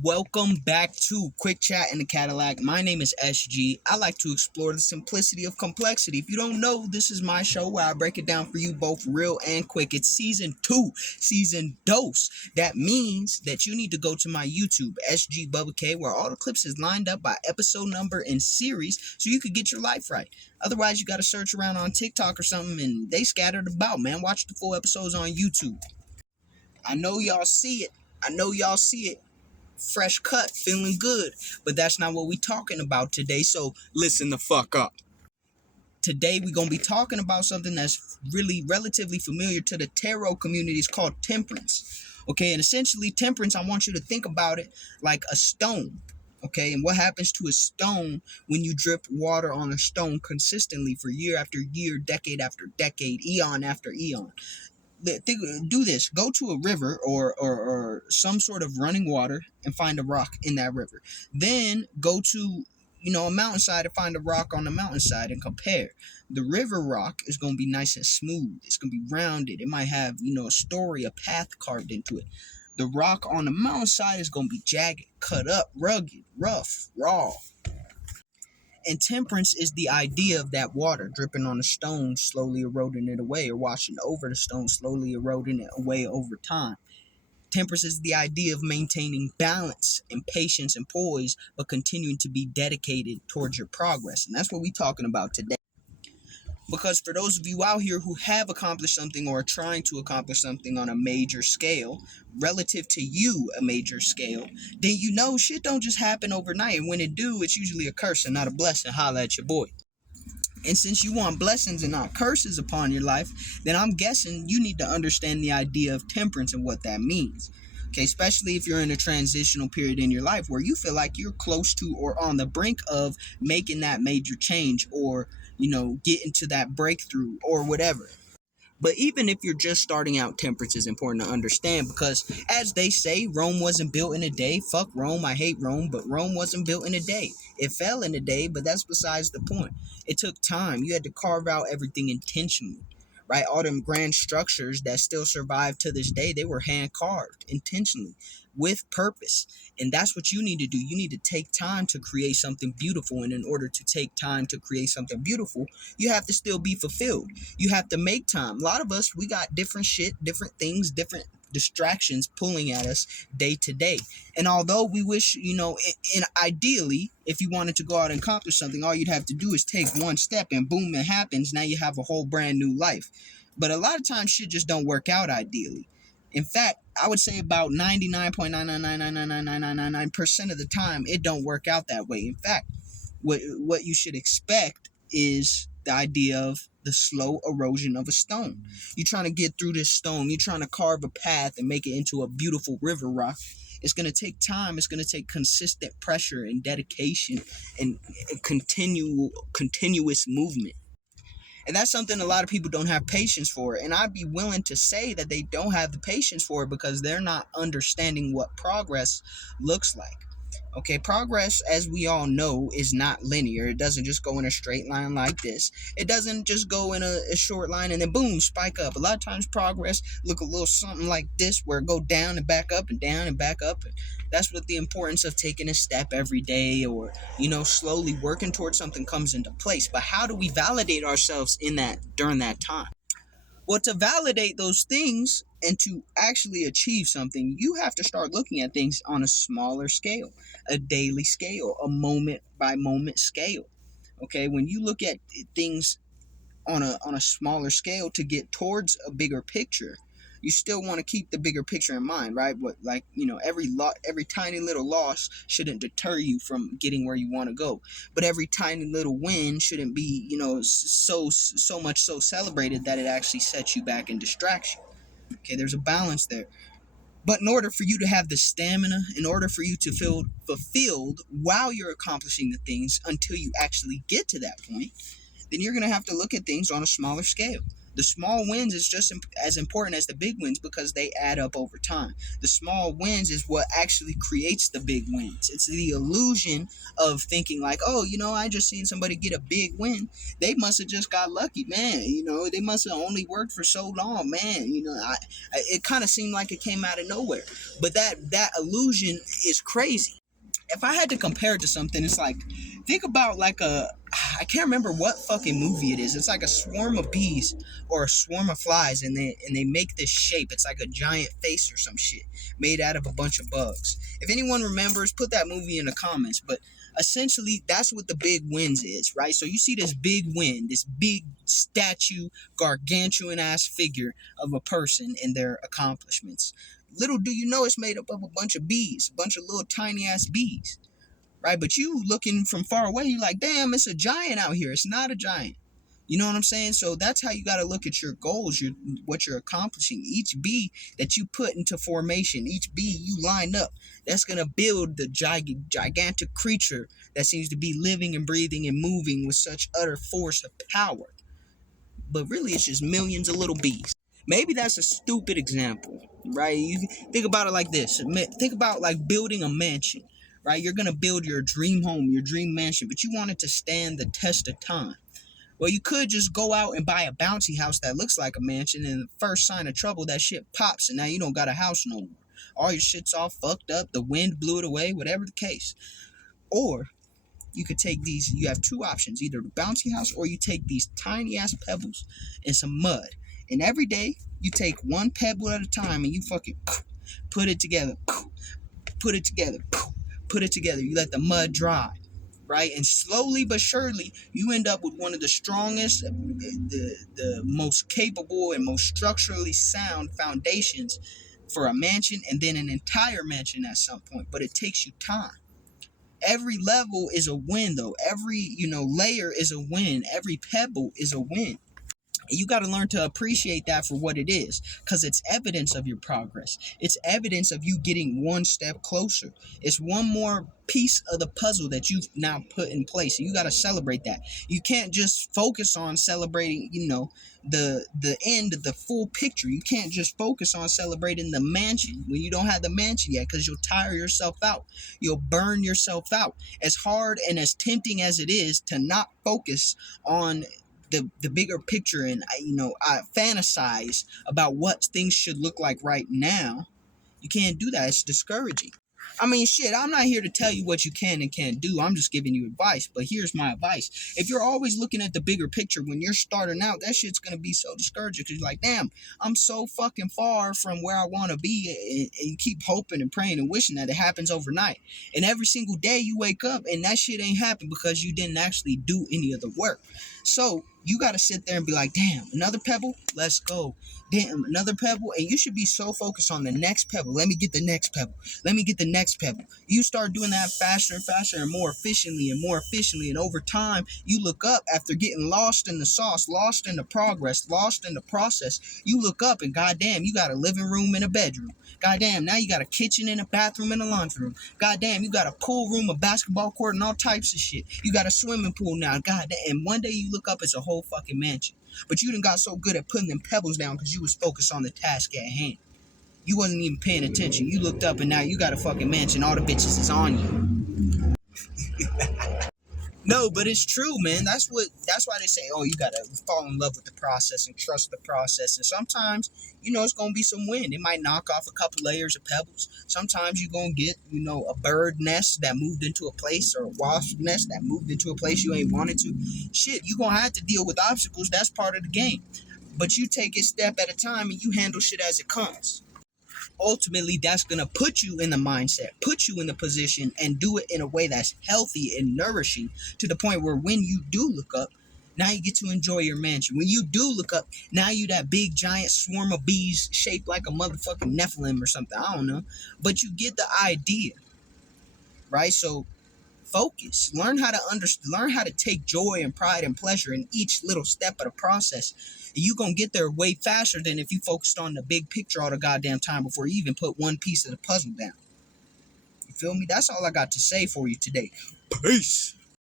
Welcome back to Quick Chat in the Cadillac. My name is SG. I like to explore the simplicity of complexity. If you don't know, this is my show where I break it down for you both real and quick. It's season 2, season dose. That means that you need to go to my YouTube, SG Bubba K, where all the clips is lined up by episode number and series so you could get your life right. Otherwise, you got to search around on TikTok or something and they scattered about, man. Watch the full episodes on YouTube. I know y'all see it. Fresh cut, feeling good. But that's not what we talking about today, so listen the fuck up. Today we're going to be talking about something that's really relatively familiar to the tarot community. It's called temperance. Okay, and essentially temperance, I want you to think about it like a stone. Okay, and what happens to a stone when you drip water on a stone consistently for year after year, decade after decade, eon after eon? Do this. Go to a river or some sort of running water and find a rock in that river. Then go to a mountainside and find a rock on the mountainside and compare. The river rock is going to be nice and smooth. It's going to be rounded. It might have a story, a path carved into it. The rock on the mountainside is going to be jagged, cut up, rugged, rough, raw. And temperance is the idea of that water dripping on the stone, slowly eroding it away, or washing over the stone, slowly eroding it away over time. Temperance is the idea of maintaining balance and patience and poise, but continuing to be dedicated towards your progress. And that's what we're talking about today. Because for those of you out here who have accomplished something or are trying to accomplish something on a major scale, relative to you, a major scale, then shit don't just happen overnight. And when it do, it's usually a curse and not a blessing. Holla at your boy. And since you want blessings and not curses upon your life, then I'm guessing you need to understand the idea of temperance and what that means. Okay, especially if you're in a transitional period in your life where you feel like you're close to or on the brink of making that major change or, getting to that breakthrough or whatever. But even if you're just starting out, temperance is important to understand because, as they say, Rome wasn't built in a day. Fuck Rome, I hate Rome, but Rome wasn't built in a day. It fell in a day, but that's besides the point. It took time. You had to carve out everything intentionally, right? All them grand structures that still survive to this day, they were hand carved intentionally with purpose. And that's what you need to do. You need to take time to create something beautiful. And in order to take time to create something beautiful, you have to still be fulfilled. You have to make time. A lot of us, we got different shit, different things, different distractions pulling at us day to day. And although we wish, in ideally, if you wanted to go out and accomplish something, all you'd have to do is take one step and boom, it happens. Now you have a whole brand new life. But a lot of times shit just don't work out ideally. In fact, I would say about 99.9999999% of the time, it don't work out that way. In fact, what you should expect is the idea of the slow erosion of a stone. You're trying to get through this stone. You're trying to carve a path and make it into a beautiful river rock. It's going to take time. It's going to take consistent pressure and dedication and continuous movement. And that's something a lot of people don't have patience for. And I'd be willing to say that they don't have the patience for it because they're not understanding what progress looks like. Okay, progress, as we all know, is not linear. It doesn't just go in a straight line like this. It doesn't just go in a short line and then boom, spike up. A lot of times progress look a little something like this where it go down and back up and down and back up. And that's what the importance of taking a step every day or, slowly working towards something comes into place. But how do we validate ourselves in that during that time? Well, to validate those things and to actually achieve something, you have to start looking at things on a smaller scale, a daily scale, a moment by moment scale. Okay, when you look at things on a smaller scale to get towards a bigger picture, you still want to keep the bigger picture in mind, right? But every tiny little loss shouldn't deter you from getting where you want to go. But every tiny little win shouldn't be, so much so celebrated that it actually sets you back and distracts you. Okay, there's a balance there. But in order for you to have the stamina, in order for you to feel fulfilled while you're accomplishing the things until you actually get to that point, then you're going to have to look at things on a smaller scale. The small wins is just as important as the big wins because they add up over time. The small wins is what actually creates the big wins. It's the illusion of thinking like, oh, I just seen somebody get a big win. They must have just got lucky, man. They must have only worked for so long, man. It kind of seemed like it came out of nowhere. But that illusion is crazy. If I had to compare it to something, it's like, think about like I can't remember what fucking movie it is. It's like a swarm of bees or a swarm of flies, and they make this shape. It's like a giant face or some shit made out of a bunch of bugs. If anyone remembers, put that movie in the comments. But essentially, that's what the big wins is, right? So you see this big win, this big statue, gargantuan ass figure of a person and their accomplishments. Little do you know, it's made up of a bunch of bees, a bunch of little tiny ass bees, right? But you looking from far away, you're like, damn, it's a giant out here. It's not a giant. You know what I'm saying? So that's how you got to look at your goals, what you're accomplishing. Each bee that you put into formation, each bee you line up, that's going to build the gigantic creature that seems to be living and breathing and moving with such utter force of power. But really, it's just millions of little bees. Maybe that's a stupid example, right? You think about it like this. Think about like building a mansion, right? You're going to build your dream home, your dream mansion, but you want it to stand the test of time. Well, you could just go out and buy a bouncy house that looks like a mansion, and the first sign of trouble, that shit pops, and now you don't got a house no more. All your shit's all fucked up, the wind blew it away, whatever the case. Or you could take these, you have two options, either the bouncy house or you take these tiny ass pebbles and some mud. And every day you take one pebble at a time and you fucking put it together, put it together, put it together. You let the mud dry, right? And slowly but surely you end up with one of the strongest, the most capable and most structurally sound foundations for a mansion, and then an entire mansion at some point. But it takes you time. Every level is a win, though. Every, layer is a win. Every pebble is a win. And you got to learn to appreciate that for what it is, because it's evidence of your progress. It's evidence of you getting one step closer. It's one more piece of the puzzle that you've now put in place. And you got to celebrate that. You can't just focus on celebrating, the end, the full picture. You can't just focus on celebrating the mansion when you don't have the mansion yet, because you'll tire yourself out. You'll burn yourself out. As hard and as tempting as it is to not focus on the bigger picture and I fantasize about what things should look like right now, you can't do that. It's discouraging. I mean, shit, I'm not here to tell you what you can and can't do. I'm just giving you advice. But here's my advice. If you're always looking at the bigger picture when you're starting out, that shit's going to be so discouraging, because you're like, damn, I'm so fucking far from where I want to be. And you keep hoping and praying and wishing that it happens overnight. And every single day you wake up and that shit ain't happened because you didn't actually do any of the work. So you got to sit there and be like, damn, another pebble? Let's go. Damn, another pebble? And you should be so focused on the next pebble. Let me get the next pebble. Let me get the next pebble. You start doing that faster and faster and more efficiently and more efficiently. And over time, you look up after getting lost in the sauce, lost in the progress, lost in the process. You look up and goddamn, you got a living room and a bedroom. Goddamn, now you got a kitchen and a bathroom and a laundry room. Goddamn, you got a pool room, a basketball court, and all types of shit. You got a swimming pool now. Goddamn, and one day you look up, it's a whole fucking mansion. But you done got so good at putting them pebbles down because you was focused on the task at hand. You wasn't even paying attention. You looked up and now you got a fucking mansion. All the bitches is on you. No, but it's true, man. That's why they say, oh, you gotta fall in love with the process and trust the process. And sometimes, it's gonna be some wind. It might knock off a couple layers of pebbles. Sometimes you're gonna get, a bird nest that moved into a place, or a wasp nest that moved into a place you ain't wanted to. Shit, you're gonna have to deal with obstacles. That's part of the game. But you take it step at a time and you handle shit as it comes. Ultimately, that's going to put you in the mindset, put you in the position, and do it in a way that's healthy and nourishing, to the point where when you do look up, now you get to enjoy your mansion. When you do look up, now you that big giant swarm of bees shaped like a motherfucking Nephilim or something. I don't know. But you get the idea, right? So focus. Learn how to take joy and pride and pleasure in each little step of the process. And you gonna get there way faster than if you focused on the big picture all the goddamn time before you even put one piece of the puzzle down. You feel me? That's all I got to say for you today. Peace.